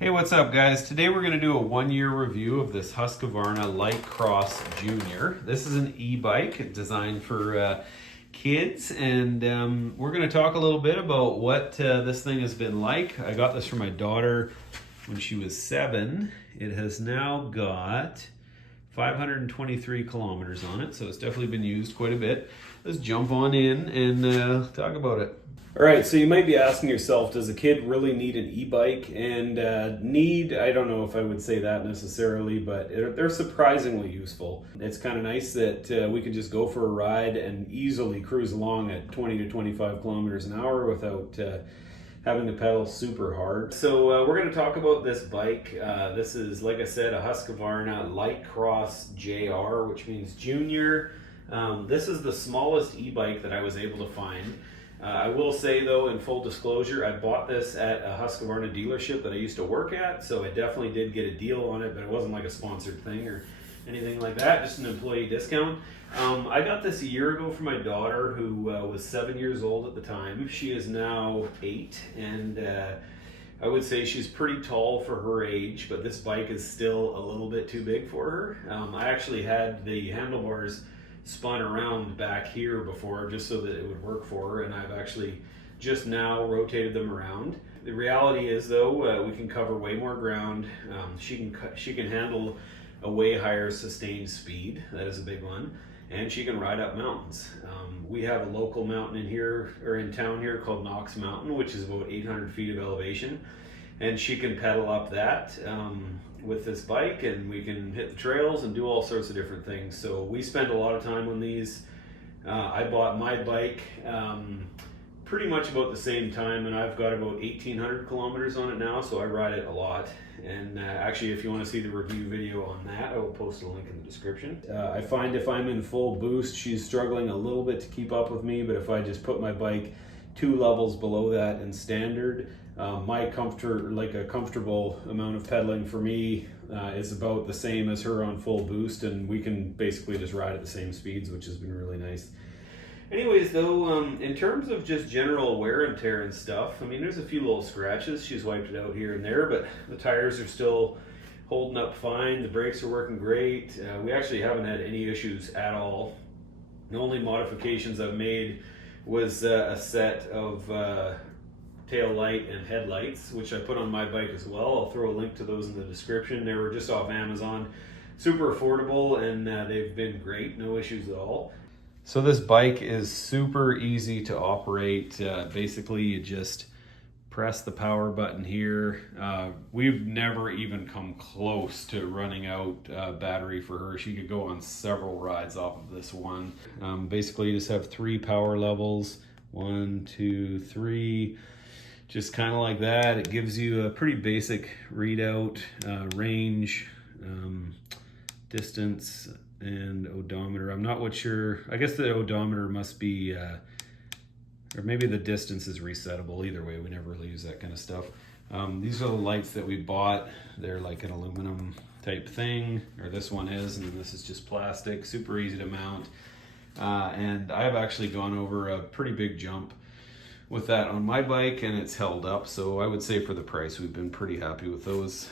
Hey, what's up guys? Today we're going to do a 1-year review of this Husqvarna Light Cross Junior. This is an e-bike designed for kids, and we're going to talk a little bit about what this thing has been like. I got this for my daughter when she was 7. It has now got 523 kilometers on it, so it's definitely been used quite a bit. Let's jump on in and talk about it. All right, so you might be asking yourself, does a kid really need an e-bike? And I don't know if I would say that necessarily, but they're surprisingly useful. It's kind of nice that we could just go for a ride and easily cruise along at 20 to 25 kilometers an hour without having to pedal super hard. So we're going to talk about this bike. This is, like I said, a Husqvarna Light Cross JR, which means junior. This is the smallest e-bike that I was able to find. I will say though, in full disclosure, I bought this at a Husqvarna dealership that I used to work at, so I definitely did get a deal on it, but it wasn't like a sponsored thing or anything like that, just an employee discount. I got this a year ago for my daughter, who was 7 years old at the time. She is now 8, and I would say she's pretty tall for her age, but this bike is still a little bit too big for her. I actually had the handlebars spun around back here before just so that it would work for her, and I've actually just now rotated them around. The reality is though, we can cover way more ground. She can handle a way higher sustained speed. That is a big one. And she can ride up mountains. We have a local mountain in here, or in town here, called Knox Mountain, which is about 800 feet of elevation, and she can pedal up that with this bike, and we can hit the trails and do all sorts of different things. So we spend a lot of time on these. I bought my bike pretty much about the same time, and I've got about 1,800 kilometers on it now, so I ride it a lot. And actually, if you want to see the review video on that, I will post a link in the description. I find if I'm in full boost, she's struggling a little bit to keep up with me, but if I just put my bike 2 levels below that in standard, my comfortable amount of pedaling for me is about the same as her on full boost, and we can basically just ride at the same speeds, which has been really nice. Anyways though, in terms of just general wear and tear and stuff, I mean, there's a few little scratches. She's wiped it out here and there, but the tires are still holding up fine. The brakes are working great. We actually haven't had any issues at all. The only modifications I've made was a set of tail light and headlights, which I put on my bike as well. I'll throw a link to those in the description. They were just off Amazon, super affordable, and they've been great, no issues at all. So this bike is super easy to operate. Basically, you just press the power button here. We've never even come close to running out battery for her. She could go on several rides off of this one. Basically, you just have 3 power levels, 1, 2, 3, just kind of like that. It gives you a pretty basic readout, range, distance, and odometer. I'm not quite sure. I guess the odometer must be, or maybe the distance is resettable. Either way, we never really use that kind of stuff. These are the lights that we bought. They're like an aluminum type thing, or this one is, and then this is just plastic, super easy to mount. And I've actually gone over a pretty big jump with that on my bike, and it's held up. So I would say for the price, we've been pretty happy with those.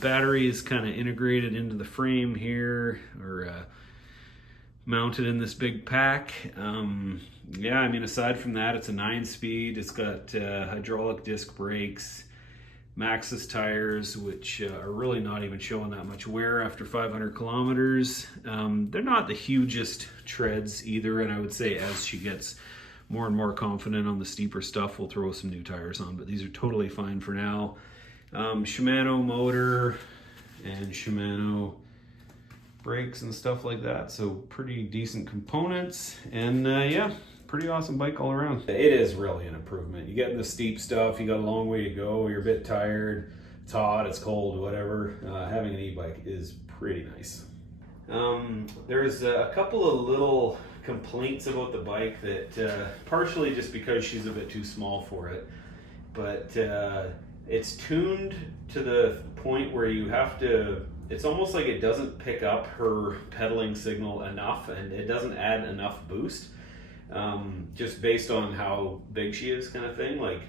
Battery is kind of integrated into the frame here, or mounted in this big pack. Yeah, I mean, aside from that, it's a 9-speed. It's got hydraulic disc brakes, Maxxis tires, which are really not even showing that much wear after 500 kilometers. They're not the hugest treads either, and I would say as she gets more and more confident on the steeper stuff, we'll throw some new tires on, but these are totally fine for now. Shimano motor and Shimano brakes and stuff like that, so pretty decent components, and yeah, pretty awesome bike all around. It is really an improvement. You get in the steep stuff, you got a long way to go, you're a bit tired, it's hot, it's cold, whatever. Having an e-bike is pretty nice. There's a couple of little complaints about the bike that partially just because she's a bit too small for it, but it's tuned to the point where you have to, it's almost like it doesn't pick up her pedaling signal enough, and it doesn't add enough boost, just based on how big she is, kind of thing. Like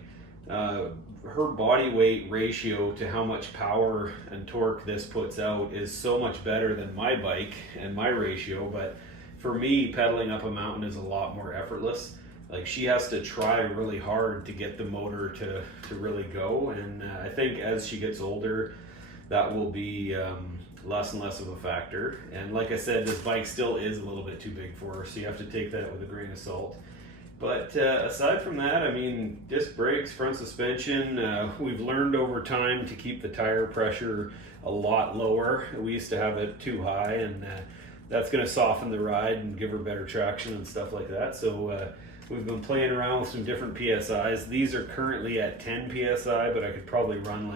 her body weight ratio to how much power and torque this puts out is so much better than my bike and my ratio. But for me, pedaling up a mountain is a lot more effortless. Like, she has to try really hard to get the motor to really go. And I think as she gets older, that will be less and less of a factor. And like I said, this bike still is a little bit too big for her, so you have to take that with a grain of salt. But aside from that, I mean, disc brakes, front suspension, we've learned over time to keep the tire pressure a lot lower. We used to have it too high, and that's going to soften the ride and give her better traction and stuff like that. So we've been playing around with some different PSIs. These are currently at 10 PSI, but I could probably run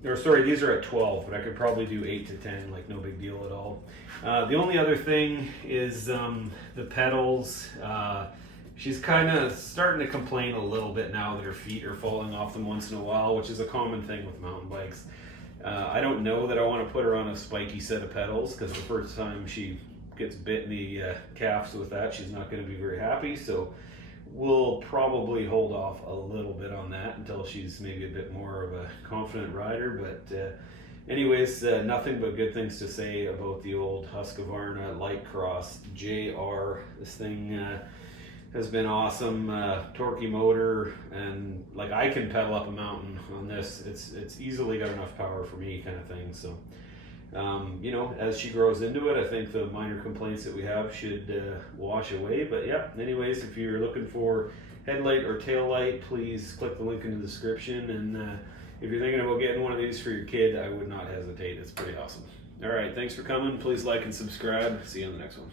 these are at 12, but I could probably do 8 to 10, like no big deal at all. The only other thing is the pedals. She's kind of starting to complain a little bit now that her feet are falling off them once in a while, which is a common thing with mountain bikes. I don't know that I want to put her on a spiky set of pedals, because the first time she gets bit in the calves with that, she's not going to be very happy. So we'll probably hold off a little bit on that until she's maybe a bit more of a confident rider. But anyways, nothing but good things to say about the old Husqvarna Light Cross JR. This thing has been awesome. Torquey motor, and like, I can pedal up a mountain on this. It's easily got enough power for me, kind of thing. So you know, as she grows into it, I think the minor complaints that we have should wash away. But yeah, anyways, if you're looking for headlight or tail light, please click the link in the description. And if you're thinking about getting one of these for your kid, I would not hesitate. It's pretty awesome. All right, thanks for coming. Please like and subscribe. See you on the next one.